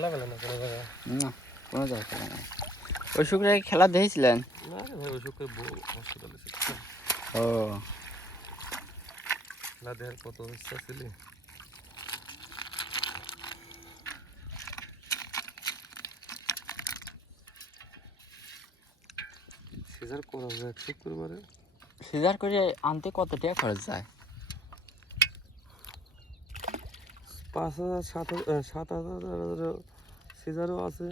খেলা পেলে না কোনো জায়গায়? না কোনো জায়গায় খেলা নাই। ওই শুক্রে খেলা দেখেছিলেন? না ভাই ওই শুক্রে হসপিটালে ছিল। ও। খেলা দেওয়ার কত ইচ্ছা ছিলি। সিজার করা যায় শুক্রবারে সিজার করে আনতে কত টাকা খরচ যায়? পাঁচ হাজার সাত হাজার সাত হাজার সিজারও আছে।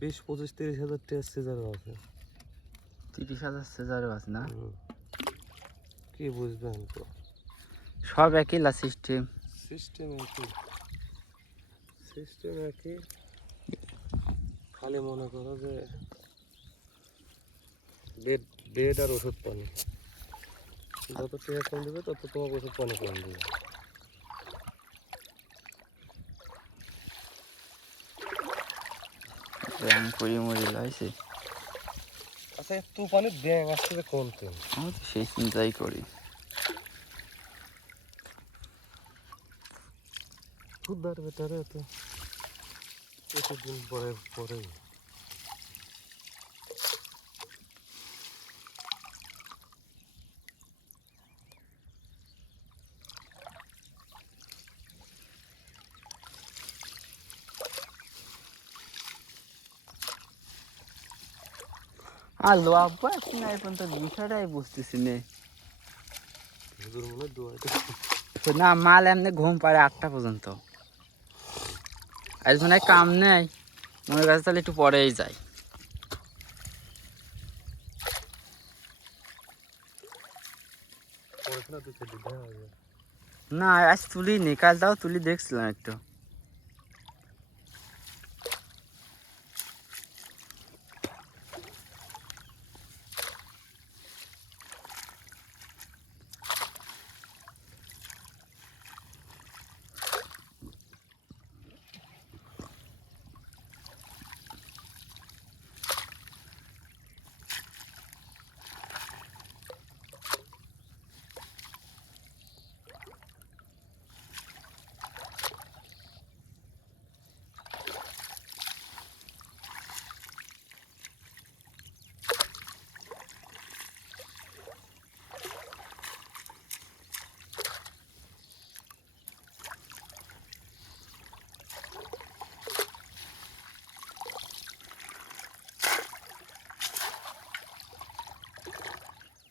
বিশ পঁচিশ তিরিশ হাজার টেস্ট সিজারও আছে। তিরিশ হাজার সিজারও আছে না। কি বুঝবেন তো? সব একই লা সিস্টেম সিস্টেম একই। সিস্টেম একই। খালি মনে করো যে বেড বেড আর ওষুধ পানি। যত টাকা কম দেবে তত তোমার ওষুধ পানি কম দেবে। ব্যায়াম করি মরি লাইছে আচ্ছা একটু পানি ব্যাং আসছে কোন কেন আমি তো সেই চিন্তাই করি। খুদার ভেতরে তো কিছুদিন পরে পরেই। আর লোয়াব্বা এখন এই পর্যন্ত বিষয়টাই বুঝতেছি নে। না মাল এমনি ঘুম পাড়ে আটটা পর্যন্ত। আজ মনে কাম নেই মনে কাছে তাহলে একটু পরেই যাই। না আজ তুলি নি কাল তাও তুলি দেখছিলাম একটু।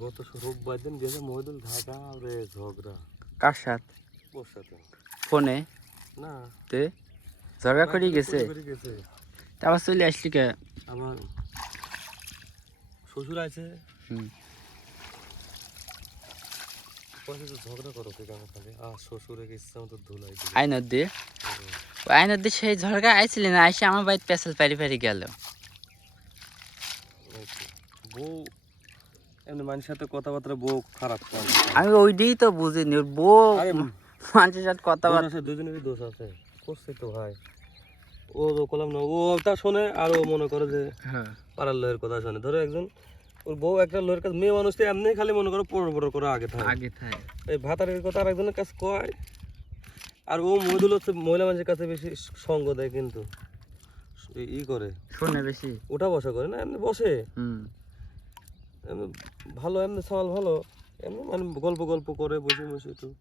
গত রোববার দিন গেছে মহিদুল ঢাকা আর ঝগড়া। কার সাথে? ওর সাথে। ফোনে? না। তে? ঝগড়া করে গেছে। তারপর চলে আসলি কে? আমার শ্বশুর আছে। হুম। ঝগড়া করো কে কেন খালি। আর শ্বশুরের ইচ্ছা মতো ধুলাই দিয়ে? ওই দিয়ে সেই ঝড়গা আইছিলি না? এসে আমার বাড়িতে পেছাল পারি পারি গেল। বউ এমনি মানুষের সাথে কথাবার্তা বউ খারাপ আমি ওইটাই তো বুঝিনি ওর বউ আরে মানুষের সাথে কথাবার্তা আছে দুজনেরই দোষ আছে। করছে তো ভাই। ও তো কলাম না ও তা শোনে আর ও মনে করে যে হ্যাঁ। পাড়ার লোয়ের কথা শোনে। ধরো একজন ওর বউ একটা লোয়ের কাছে মেয়ে মানুষ তো এমনি খালি মনে করো পড়ো পড়ো করে আগে থাকে। আগে থাকে। এই ভাতারের কথা আর একজনের কাছে কয়। আর ও মহিদুল হচ্ছে মহিলা মানুষের কাছে বেশি সঙ্গ দেয় কিন্তু। ই- করে। শুনে বেশি। ওটা বসা করে না এমনি বসে। হুম। ভালো এমনি সওয়াল ভালো। এমনি মানে গল্প গল্প করে বসে বসে একটু।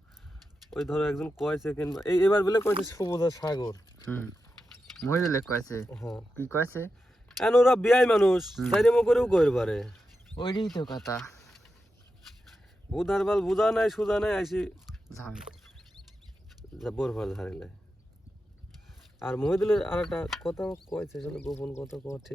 ওই ধরো একজন কয়েছে কিংবা এই এবার বলে কয়েছে সুবোধা সাগর। হুম। মহিলা কয়েছে হ্যাঁ। কি কয়েছে এখন ওরা বিয়াই মানুষ হুম। সাইডেমো করেও কইর পারে। ওইটাই তো কথা। বুধার বাল বুধা নাই সুদা নাই আইসি বোরফার ধারিলে আর মহিদুলের আর একটা কথা কয়েছে আসলে গোপন কথা কওয়া ঠিক